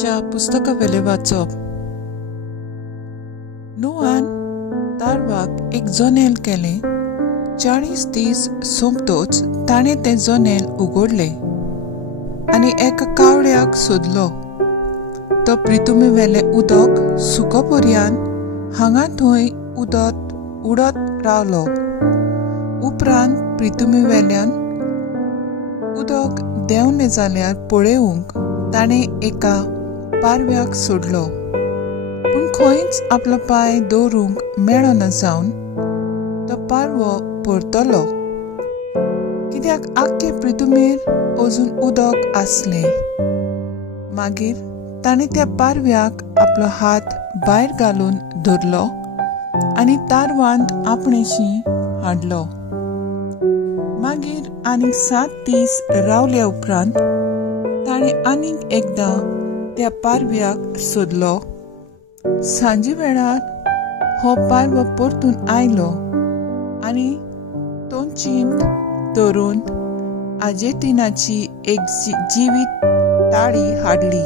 आजच्या पुस्तकावेले वाचप. नोआन तारवाक एक जनेल केले. 40 दीस सोंपतोच ताणे ते जनेल उगडले आनी एका कावळ्याक सोदलो. तो प्रितुमे वेले उदक सुकोपर्यान हांगा थंय उडत रावलो. उपरांत प्रितुमे वेल्यान उदक देंवले जाल्यार पळेवंक ताणें एका पारव्याक सोडलो. पूण खंयच आपलो पांय दवरूंक मेळना जावन तो पारवो परतलो, कित्याक आख्खे प्रितुमेर अजून उदक आसलें. मागीर ताणें त्या पारव्याक आपलो हात भायर घालून धरलो आनी तारवांत आपणेशी हाडलो. मागीर आनीक 7 दीस रावल्या उपरांत ताणें आनीक एकदां त्या पारव्याक सोदलो. सांजे वेळार हो पारवो परतून आयलो आनी तोंचींत धरून आर्जेन्टिनाची एक जिवीत ताळी हाडली.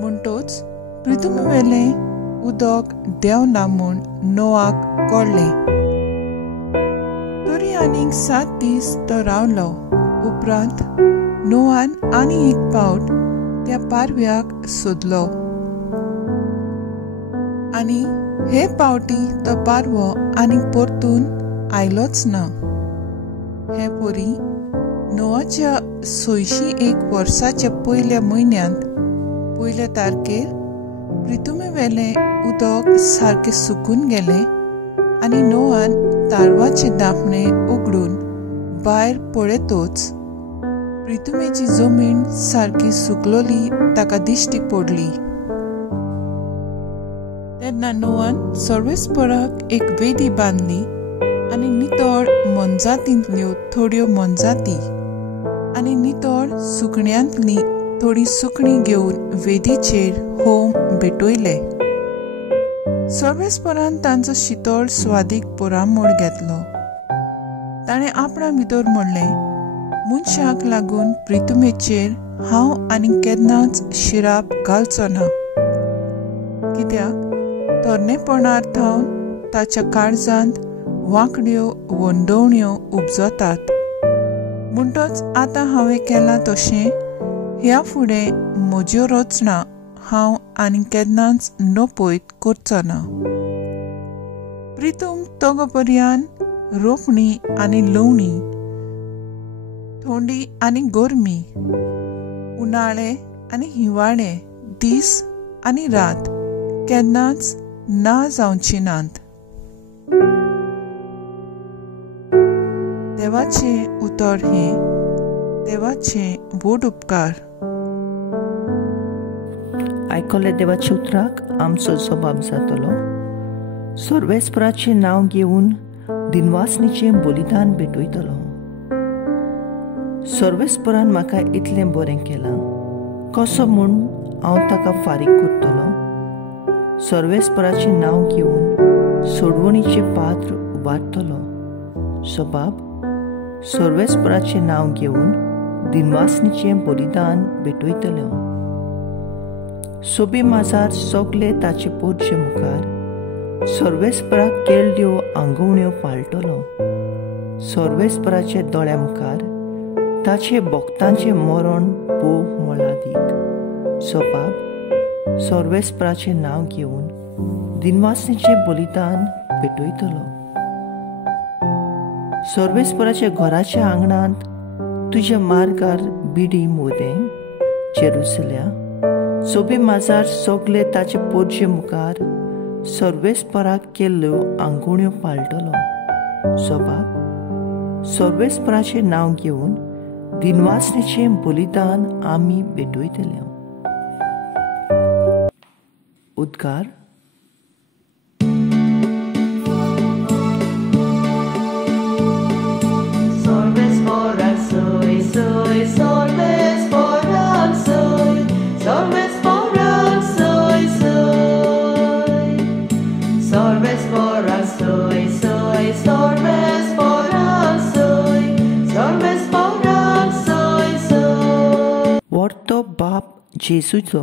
म्हणटच प्रितुमेवेलें उदक देंवना म्हूण नोआक कळ्ळें. तरी आनीक 7 दीस तो रावलो. उपरांत नोआन आनी एक पावट त्या पारव्याक सोदलो आनी हे पावटी तो पारवो आनीक परतून आयलोच ना. हे पोरी नोआच्या 601 वर्साच्या पयल्या म्हयन्यांत पयल्या तारखेर प्रितुमेवेलें उदक सारकें सुकून गेलें आनी नोआन तारवाचें धांपणें उगडून भायर पळयतच प्रितुमेची जमीन सारकी सुकलोली ताका दिश्टी पडली. तेन्ना नोआन सर्वेस्पराक एक वेदी बांदली आनी नितळ मोनजातींतल्यो थोड्यो मोनजाती आनी नितळ सुकण्यांतली थोडी सुकणीं घेवन वेदीचेर होम भेटयले. सर्वेस्परान तांचो शितळ स्वादीक परामळ घेतलो. ताणें आपणा भितर म्हणलें, मनशाक लागून प्रितुमेचेर हांव आनी केन्नाच शिराप घालचो ना, कित्याक तरणेपणांत थावन ताच्या काळजांत वांकड्यो वंडोवण्यो उपजतात. म्हणटच आतां हांवें केलां तशें ह्या फुडें म्हज्यो रचना हांव आनी केन्नाच नपयत करचो ना. प्रितूम तोगोपर्यान रोपणी आनी लवणी, थंडी आनी गरमी, उनाळे आनी हिंवाळे, दीस आनी रात केन्नाच ना जावची नात. देवाचें उतर हें देवाचें व्हड उपकार. आयकले देवाच्या उतराक आमचो जबाब जातलो. सर्वेस्पराचें नांव घेवन दिनवासनीचें बलिदान भेटयतलो. सर्वेस्परान म्हाका इतलें बरें केलां, कसो म्हूण हांव ताका फारीक करतलो. सर्वेस्पराचें नांव घेवन सोडवणीचें पात्र उबारतलो. सोबाब सर्वेस्पराचें नांव घेवन दिनवासनीचें बलिदान भेटयतलो. सोबी माजार सोगले ताचे पोरचे मुखार सर्वेस्पराक केल्ल्यो आंगवण्यो पाळटलो. सर्वेस्पराचे दोळ्या मुखार ताचे भक्तांचें मरण पोव मोलादीक. सोबाब सर्वेस्पराचें नांव घेवन दिनवासनीचें बलिदान भेटयतलो. सर्वेस्पराच्या घराच्या आंगणांत तुज्या मार्गार बिडी मोदें जेरुसल्या. सोबे माजार सोगले ताचे पोरचे मुखार सर्वेस्पराक केल्ल्यो आंगवण्यो पाळटलो. सोबाब सर्वेस्पराचें नांव घेवन दिनवासनीचें बलिदान आमी भेटयतले. उद्गार. जेजूचो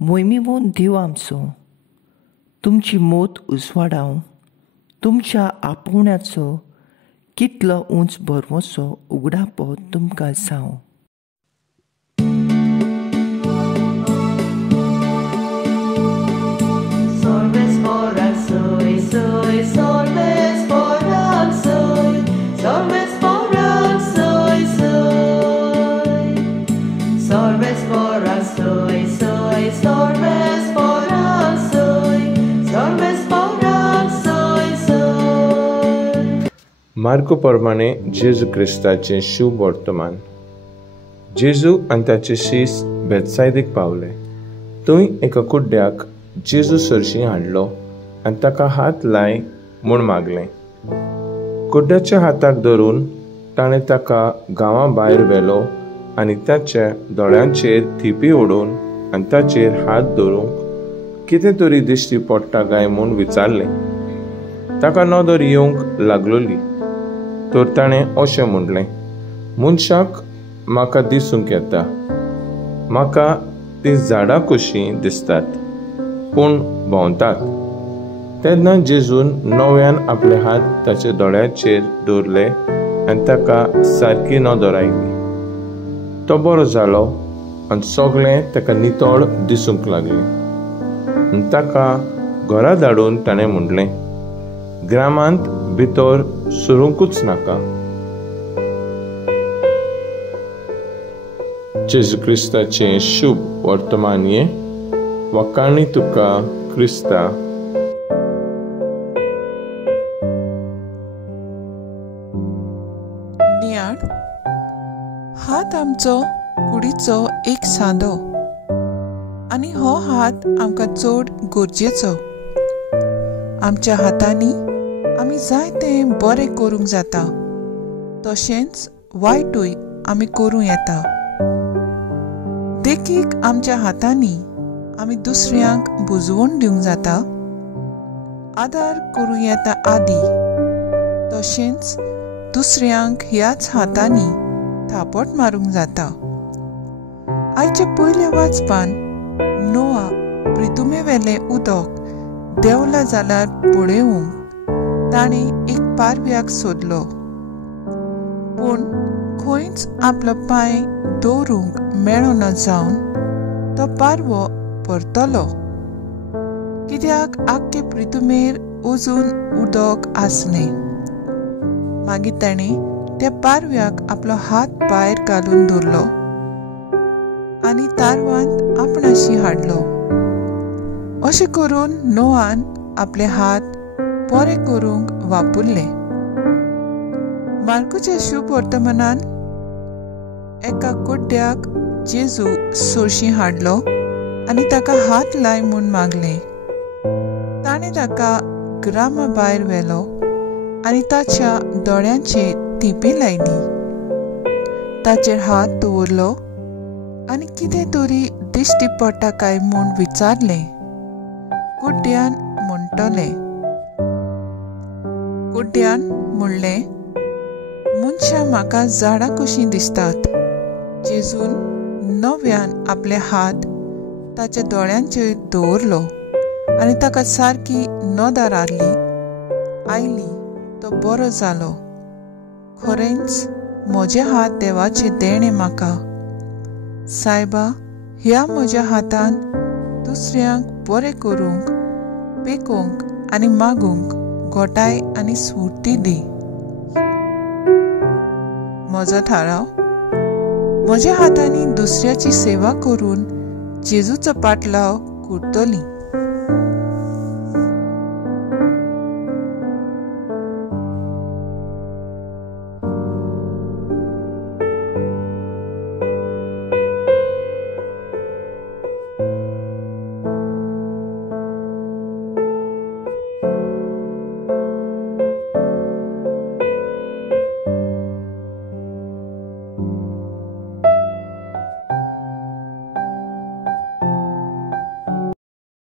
मोहिमेवोन देव आमचो, तुमची मोत उजवाडाव, तुमच्या आपोवण्याचो कितलो उंच बरवोसो उगडापो तुमकां जावं. मार्को प्रमाणे जेजू क्रिस्ताचे शुभ वर्तमान. जेजू आनी ताचे शिस बेतसायदीक पावले. थंय एका कुड्ड्याक जेजू सरशी हाडलो आनी ताका हात लाय म्हूण मागलें. कुड्ड्याच्या हाताक धरून ताणें ताका गांवा भायर व्हेलो आनी ताच्या दोळ्यांचेर थिपी ओडून आनी ताचेर हात धरूंक कितें तरी दिश्टी पडटा काय म्हूण विचारलें. ताका नदर येवंक लागलोली. तर ताणें अशें म्हणलें, मनशाक म्हाका दिसूंक येता, म्हाका ती झाडां कशीं दिसतात पूण भोंवतात. तेन्ना जेजून नव्यान आपले हात ताच्या दोळ्याचेर दवरले आनी ताका सारकी नदर आयली. तो बरो जालो आनी सगळें ताका नितळ दिसूंक लागलें. ताका घरा धाडून ताणें म्हणलें, ग्रामांत भितर सरूंकूच नाका. जेजू क्रिस्ताचें शुभ वर्तमान हे वकाणी तुका क्रिस्ता. नियाळ हात आमचो कुडीचो एक सांदो आनी हो हात आमकां चड गरजेचो. आमच्या हातांनी आमी जायतें बरें करूंक जाता, तशेंच वायटूय आमी करूं येता. देखीक आमच्या हातांनी आमी दुसऱ्यांक बुजवून दिवंक जाता, आदार करूं येता आदी, तशेंच दुसऱ्यांक ह्याच हातांनी थापट मारूंक जाता. आयच्या पयल्या वाचपान नोआ प्रितुमेवेलें उदक देंवला जाल्यार पळेवंक ताणें एक पारव्याक सोदलो, पूण खंयच आपलो पांय दवरूंक मेळना जावन तो पारवो परतलो, कित्याक आख्खे प्रितुमेर अजून उदक आसलें. मागीर ताणें त्या पारव्याक आपलो हात भायर घालून दवरलो आनी तारवांत आपणाशी हाडलो. अशें करून नोआन आपले हात बरे करूंक वापरले. मार्कोच्या शुभ वर्तमानान एका कुड्ड्याक जेजू सोरशी हाडलो आनी ताका हात लाय म्हूण मागलें. ताणें ताका ग्रामा भायर व्हेलो आनी ताच्या दोळ्यांचेर थिपी लायली. ताचेर हात दवरलो आनी कितें तरी दिश्टी पडटा काय म्हूण विचारलें. कुड्ड्यान म्हणटलें. कुड्ड्यान म्हणलें, मनशां म्हाका झाडां कशीं दिसतात. जेजून नव्यान आपले हात ताच्या दोळ्यांचेर दवरलो आनी ताका सारकी नदर आयली. तो बरो जालो. खरेंच म्हजे हात देवाचे देणे म्हाका. सायबा, ह्या म्हज्या हातान दुसऱ्यांक बरें करूंक, पेकोवंक आनी मागूंक घोटाय आनी स्फूर्ती दी. म्हजो थाराव, म्हज्या हातांनी दुसऱ्याची सेवा करून जेजूचो पाटलाव करतली.